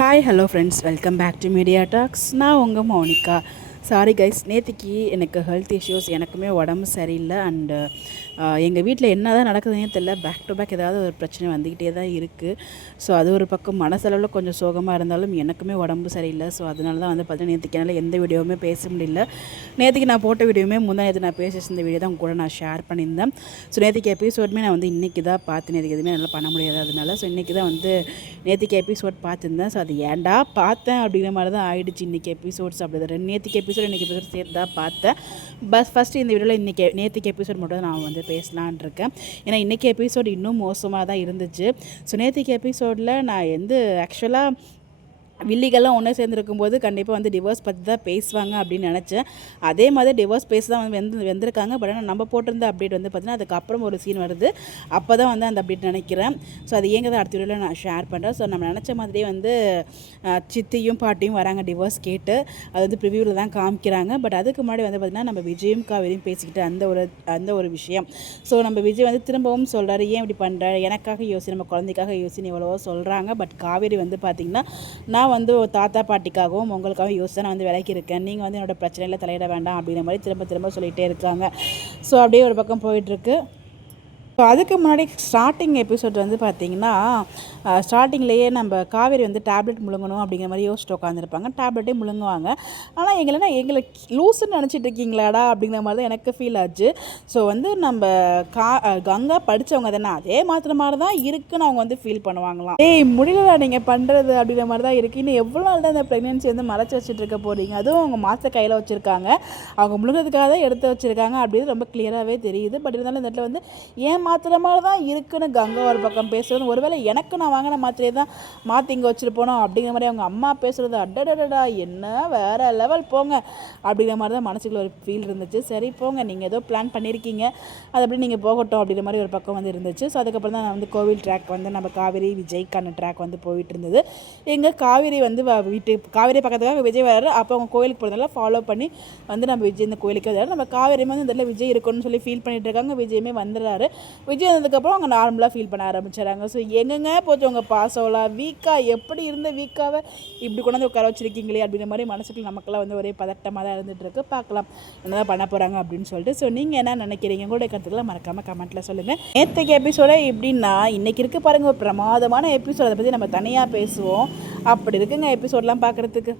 Hi hello friends, welcome back to media talks. நான் உங்கள் Monica. Sorry guys, நேற்றுக்கு எனக்கு ஹெல்த் இஷ்யூஸ், எனக்குமே உடம்பு சரியில்லை. அண்டு எங்கள் வீட்டில் என்ன தான் நடக்குதுன்னே தெரியல. பேக் டு பேக் ஏதாவது ஒரு பிரச்சனை வந்துக்கிட்டே தான் இருக்குது. ஸோ அது ஒரு பக்கம் மனசளவில் கொஞ்சம் சோகமாக இருந்தாலும் எனக்குமே உடம்பு சரியில்லை. ஸோ அதனால தான் பார்த்தீங்கன்னா நேற்றுக்கு என்னால் எந்த வீடியோவுமே பேச முடியல. நேற்றுக்கு நான் போட்ட வீடியோவுமே நேற்று நான் பேசியிருந்த வீடியோ தான் உங்க கூட நான் ஷேர் பண்ணியிருந்தேன். ஸோ நேற்றுக்கு எபிசோடுமே நான் இன்றைக்கி தான் பார்த்து, நேற்றுக்கு எதுவுமே நல்லா பண்ண முடியாது. அதனால ஸோ இன்றைக்கி தான் நேற்றுக்கு எபிசோட் பார்த்துருந்தேன். ஸோ அது ஏன்டா பார்த்தேன் அப்படிங்கிற மாதிரி தான் ஆகிடுச்சு. இன்றைக்கி எபிசோட்ஸ் அப்படி தான், நேற்றுக்கு எபிசோட் இன்றைக்கி எபிசோட் சேர்த்து தான் பார்த்தேன். ஃபஸ்ட்டு இந்த வீடியோவில் நேற்றுக்கு எபிசோட் மட்டும் நான் பேசலான் இருக்கேன். ஏன்னா இன்றைக்கி எபிசோட் இன்னும் மோசமாக தான் இருந்துச்சு. ஸோ நேற்றுக்கு எபிசோடில் நான் ஆக்சுவலாக வில்லிகள்லாம் ஒன்று சேர்ந்துருக்கும்போது கண்டிப்பாக டிவோர்ஸ் பற்றி தான் பேசுவாங்க அப்படின்னு நினச்சேன். அதே மாதிரி டிவோர்ஸ் பேச தான் வந்திருக்காங்க. பட் ஆனால் நம்ம போட்டிருந்த அப்டேட் பார்த்திங்கன்னா அதுக்கப்புறம் ஒரு சீன் வருது. அப்போ தான் அந்த அப்டேட் நினைக்கிறேன். ஸோ அது ஏங்கிறத அடுத்த வீடியோவில் நான் ஷேர் பண்ணுறேன். ஸோ நம்ம நினச்ச மாதிரியே சித்தியும் பாட்டியும் வராங்க டிவோர்ஸ் கேட்டு. அது ப்ரிவியூவில் தான் காமிக்கிறாங்க. பட் அதுக்கு முன்னாடி பார்த்திங்கன்னா நம்ம விஜயும் காவேரியும் பேசிக்கிட்டு அந்த ஒரு விஷயம். ஸோ நம்ம விஜய் திரும்பவும் சொல்கிறாரு, ஏன் இப்படி பண்ணுற, எனக்காக யோசி, நம்ம குழந்தைக்காக யோசின்னு எவ்வளவோ சொல்கிறாங்க. பட் காவேரி பார்த்திங்கன்னா, நான் தாத்தா பாட்டிக்காகவும் உங்களுக்காகவும் யோசிச்சு நான் விலைக்கு இருக்கேன், நீங்கள் என்னோடய பிரச்சனையில் தலையிட வேண்டாம் அப்படிங்கிற மாதிரி திரும்ப சொல்லிகிட்டே இருக்காங்க. ஸோ அப்படியே ஒரு பக்கம் போயிட்டுருக்கு. ஸோ அதுக்கு முன்னாடி ஸ்டார்டிங் எபிசோட் பார்த்திங்கன்னா, ஸ்டார்டிங்லேயே நம்ம காவேரி டேப்லெட் முழுங்கணும் அப்படிங்கிற மாதிரி யோசிச்சுட்டு உட்காந்துருப்பாங்க. டேப்லெட்டே முழுங்குவாங்க. ஆனால் எங்களை லூஸுன்னு நினச்சிட்டு இருக்கீங்களாடா அப்படிங்கிற மாதிரி தான் எனக்கு ஃபீல் ஆச்சு. ஸோ நம்ம கங்கா படித்தவங்க தானே, அதே மாதிரி தான் இருக்குன்னு அவங்க ஃபீல் பண்ணுவாங்களாம். முடியலடா நீங்கள் பண்ணுறது அப்படிங்கிற மாதிரி தான் இருக்குது. இன்னும் எவ்வளோ நாள் தான் இந்த ப்ரெக்னென்சி மறைச்சி வச்சுட்டு இருக்க போகிறீங்க, அதுவும் அவங்க மாற்ற கையில் வச்சுருக்காங்க, அவங்க முழுங்கிறதுக்காக தான் எடுத்து வச்சுருக்காங்க அப்படின்னு ரொம்ப கிளியராகவே தெரியுது. பட் இருந்தாலும் இந்த இடத்துல ஏன் மாத்திர மாதிரி தான் இருக்குன்னு கங்கா ஒரு பக்கம் பேசுகிறது. ஒருவேளை எனக்கு நான் வாங்கின மாத்திரையை தான் மாற்றி இங்கே வச்சுட்டு போனோம் அப்படிங்கிற மாதிரி அவங்க அம்மா பேசுகிறது, அடடடா என்ன வேறு லெவல் போங்க அப்படிங்கிற மாதிரி தான் மனசுக்குள்ள ஒரு ஃபீல் இருந்துச்சு. சரி போங்க, நீங்கள் ஏதோ பிளான் பண்ணியிருக்கீங்க, அது அப்படி நீங்கள் போகட்டும் அப்படிங்கிற மாதிரி ஒரு பக்கம் இருந்துச்சு. ஸோ அதுக்கப்புறம் தான் நான் கோவில் ட்ராக் நம்ம காவேரி விஜய்க்கான ட்ராக் போயிட்டு இருந்தது. எங்கள் காவேரி காவேரி பக்கத்துக்காக விஜய் வராரு. அப்போ அவங்க கோயிலுக்கு போகிறதால ஃபாலோ பண்ணி நம்ம விஜய் இந்த கோயிலுக்கு வராரு. நம்ம காவேரி இந்த இடத்துல விஜய் இருக்குன்னு சொல்லி ஃபீல் பண்ணிட்டு இருக்காங்க. விஜயுமே வந்துடுறாரு. விஜய் வந்ததுக்கப்புறம் அவங்க நார்மலாக ஃபீல் பண்ண ஆரம்பிச்சிடறாங்க. ஸோ எங்கெங்க போச்சு உங்கள் பாசம்லாம், வீக்காக எப்படி இருந்த வீக்காவை இப்படி கொண்டாந்து உட்கார வச்சிருக்கீங்களே அப்படிங்கிற மாதிரி மனசுக்குள்ள நமக்கெல்லாம் ஒரே பதட்டமாக தான் இருந்துகிட்ருக்கு. பார்க்கலாம் என்னதான் பண்ண போகிறாங்க அப்படின்னு சொல்லிட்டு. ஸோ நீங்கள் என்ன நினைக்கிறீங்க, உங்களுடைய கருத்துக்களை மறக்காமல் கமெண்ட்டில் சொல்லுங்கள். நேற்றுக்கு எபிசோட எப்படின்னா, இன்றைக்கி இருக்குது பாருங்கள் ஒரு பிரமாதமான எபிசோட், அதை பற்றி நம்ம தனியாக பேசுவோம். அப்படி இருக்குங்க எபிசோட்லாம் பார்க்குறதுக்கு.